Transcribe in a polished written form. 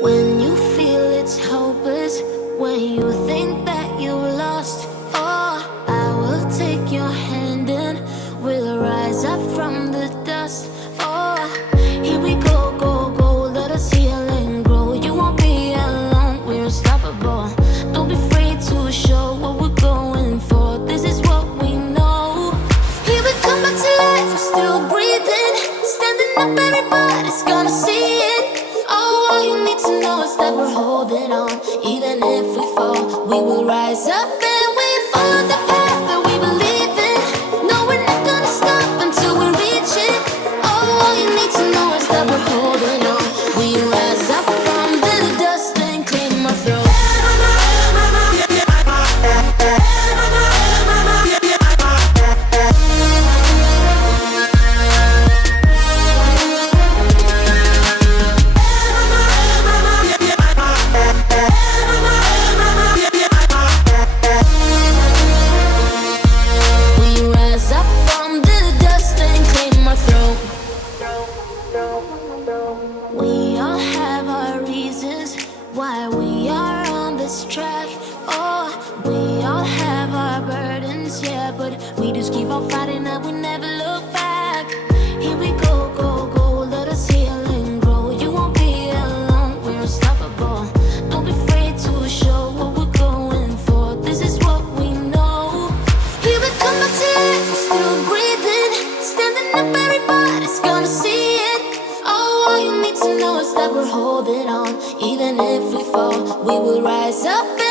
When you feel it's hopeless, when you think that you lost, oh, I will take your hand and we'll rise up from the dust. Oh, here we go, go, go, let us heal and grow. You won't be alone, we're unstoppable. Don't be afraid to show what we're going for. This is what we know. Here we come back to life, we're still breathing. Standing up, everybody's gonna see it. Oh, all you need to know is that we're holding on. Even if we fall, we will rise up and we follow the path that we believe in. No, we're not gonna stop until we reach it. Oh, all you need to know is that we're holding on. We rise up from the dust and claim our throne. We all have our reasons why we are on this track. Oh, we all have our burdens, yeah, but we just keep on fighting and we never look back. Here we go, go, go, let us heal and grow. You won't be alone, we're unstoppable. Don't be afraid to show what we're going for. This is what we know. Here we come back to life, we're still breathing. Standing up, everybody's gonna see it. All you need to know is that we're holding on. Even if we fall, we will rise up.